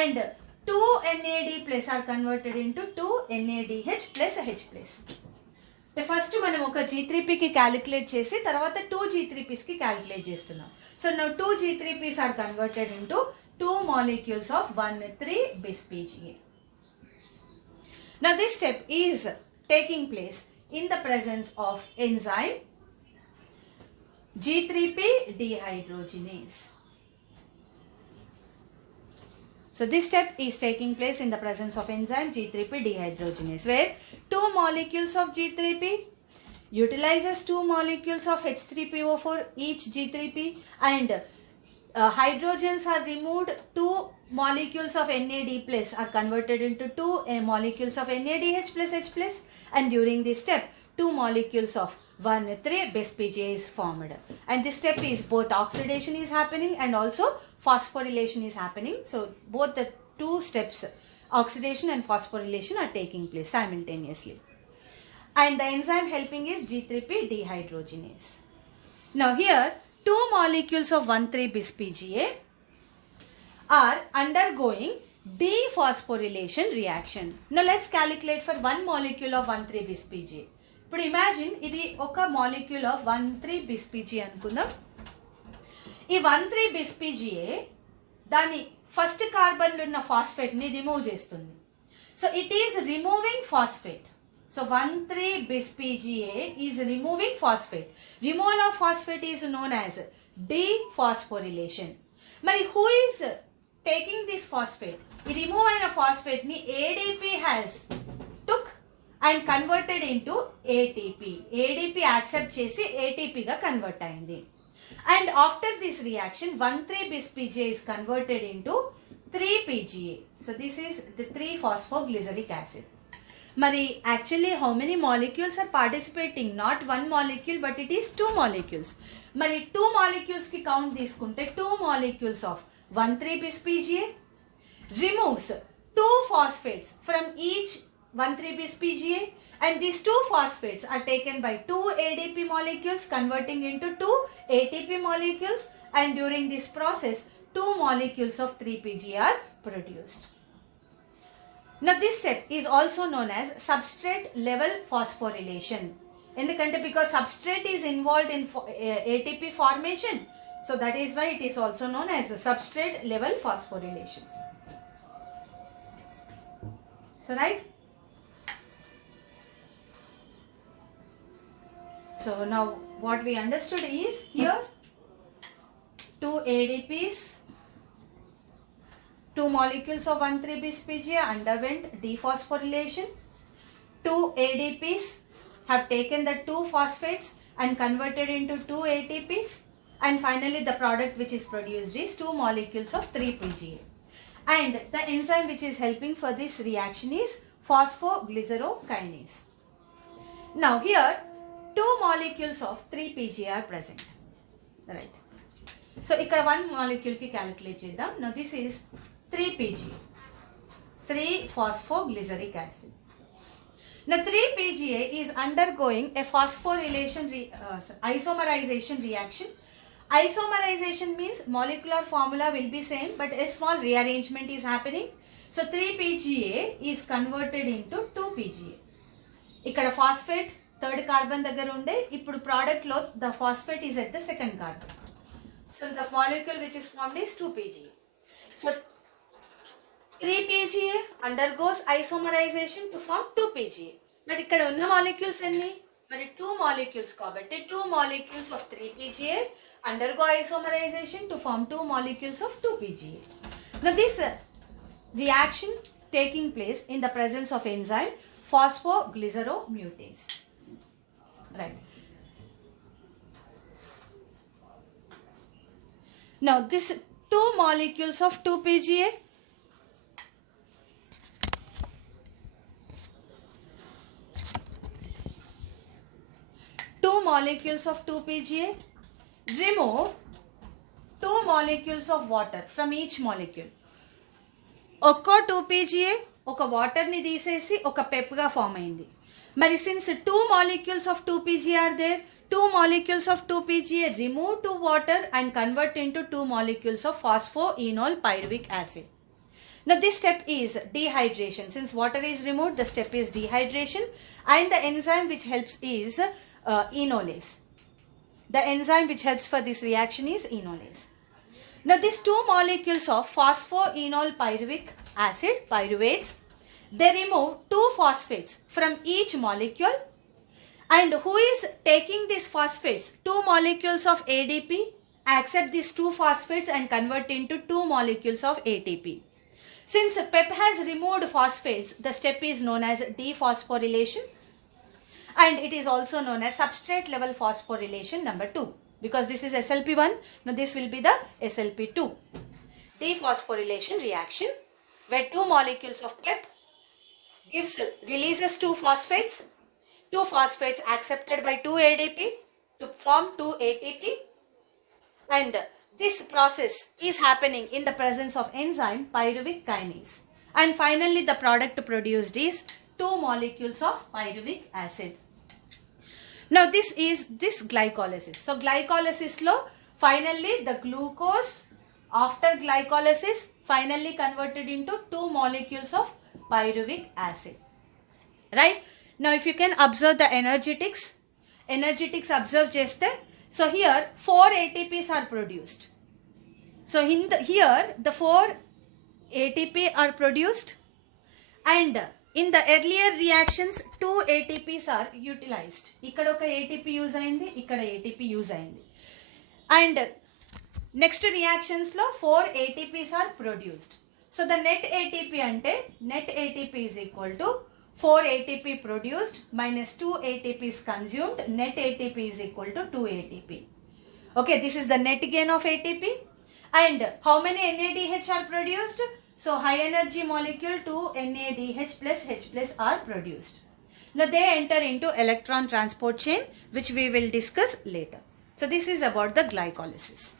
and 2 NAD plus are converted into 2 NADH plus H plus. First మనం ఒక G3P కి calculate చేసి తర్వాత 2 G3Ps కి క్యాలిక్యులేట్ చేస్తున్నాం. So now 2 G3Ps are converted into 2 molecules of 1,3-bis PGA. Now this step is taking place in the presence of enzyme G3P dehydrogenase. So this step is taking place in the presence of enzyme G3P dehydrogenase, where 2 molecules of G3P utilizes 2 molecules of H3PO4 each G3P, and hydrogens are removed. 2 molecules of NAD plus are converted into 2 molecules of NADH plus H plus, and during this step 2 molecules of 1,3-bis PGA is formed, and this step is both oxidation is happening and also phosphorylation is happening. So both the two steps, oxidation and phosphorylation, are taking place simultaneously, and the enzyme helping is G3P dehydrogenase. Now here 2 molecules of 1,3-bis PGA are undergoing dephosphorylation reaction. Now let's calculate for 1 molecule of 1,3-bis PGA. ఇప్పుడు imagine ఇది ఒక molecule of 1,3-bis PGA అనుకుందాం. ఈ 1,3-bis PGA దాని first కార్బన్లో ఉన్న ఫాస్ఫేట్ని remove చేస్తుంది. So it is removing phosphate. So 1,3-bis PGA is removing phosphate. Removal of phosphate is known as dephosphorylation. మరి who is taking this phosphate? ఈ remove అయిన ఫాస్ఫేట్ని ADP has took and converted into ATP. ADP accept chesi ATP ga convert ayindi. And after this reaction 1,3-bis PGA is converted into 3-PGA. So this is the 3-phosphoglyceric acid. Mari actually how many molecules are participating? Not 1 molecule but it is 2 molecules. Mari 2 molecules ki count తీసుకుంటే 2 molecules of 1,3-bis PGA removes 2 phosphates from each 1,3-bis PGA, and these 2 phosphates are taken by 2 ADP molecules converting into 2 ATP molecules, and during this process 2 molecules of 3-PGA are produced. Now this step is also known as substrate level phosphorylation. Endukante because substrate is involved in ATP formation, so that is why it is also known as substrate level phosphorylation. So right. So now what we understood is here 2 ADPs, 2 molecules of 1,3-bis PGA underwent dephosphorylation. 2 ADPs have taken the 2 phosphates and converted into 2 ATPs, and finally the product which is produced is 2 molecules of 3-PGA. And the enzyme which is helping for this reaction is phosphoglycerokinase. Now here 2 molecules of 3-PGA are present, right? So ikkada 1 molecule ki calculate cheddam. Now this is 3-PGA, 3-phosphoglyceric acid. Now 3-PGA is undergoing a phosphorylation isomerization reaction. Isomerization means molecular formula will be same but a small rearrangement is happening. So 3-PGA is converted into 2-PGA. ikkada phosphate third carbon దగ్గర ఉండే ఇప్పుడు product లో the phosphate is at the second carbon. So the molecule which is formed is 2-PGA. So 3-PGA undergoes isomerization to form 2-PGA. But ఇక్కడ ఉన్న molecules ఎన్ని? మరి 2 molecules కాబట్టి 2 molecules of 3-PGA undergo isomerization to form 2 molecules of 2-PGA. Now this reaction taking place in the presence of enzyme phosphoglyceromutase. Right. Now this 2 molecules of 2-PGA remove 2 molecules of water from each molecule. ఒక్క 2-PGA ఒక water ని తీసేసి ఒక Pep గా form అయింది. మరి since 2 molecules of 2-PGA are there, 2 molecules of 2-PGA remove to water and convert into 2 molecules of phosphoenol pyruvic acid. Now this step is dehydration. Since water is removed, the step is dehydration, and the enzyme which helps is enolase. The enzyme which helps for this reaction is enolase. Now these two molecules of phosphoenol pyruvic acid, pyruvates, they remove two phosphates from each molecule. And who is taking these phosphates? Two molecules of ADP accept these two phosphates and convert into two molecules of ATP. Since PEP has removed phosphates, the step is known as dephosphorylation, and it is also known as substrate level phosphorylation number 2, because this is SLP1. Now this will be the SLP2. Dephosphorylation reaction, where two molecules of PEP releases two phosphates accepted by 2 ADP to form 2 ATP, and this process is happening in the presence of enzyme pyruvic kinase. And finally the product produced is 2 molecules of pyruvic acid. Now this is this glycolysis. So glycolysis lo finally the glucose after glycolysis finally converted into 2 molecules of pyruvic acid. Right? Now if you can observe the energetics observe cheste. So here 4 ATPs are produced. So here the 4 ATP are produced, and in the earlier reactions 2 ATPs are utilized. Ikkada oka ATP use ayindi, ikkada ATP use ayindi. And next reactions lo 4 ATPs are produced. So the net ATP ante net ATP is equal to 4 ATP produced minus 2 ATPs consumed. Net ATP is equal to 2 ATP. Okay, this is the net gain of ATP. And how many NADH are produced? So high energy molecule 2 NADH plus H plus are produced. Now they enter into electron transport chain, which we will discuss later. So this is about the glycolysis.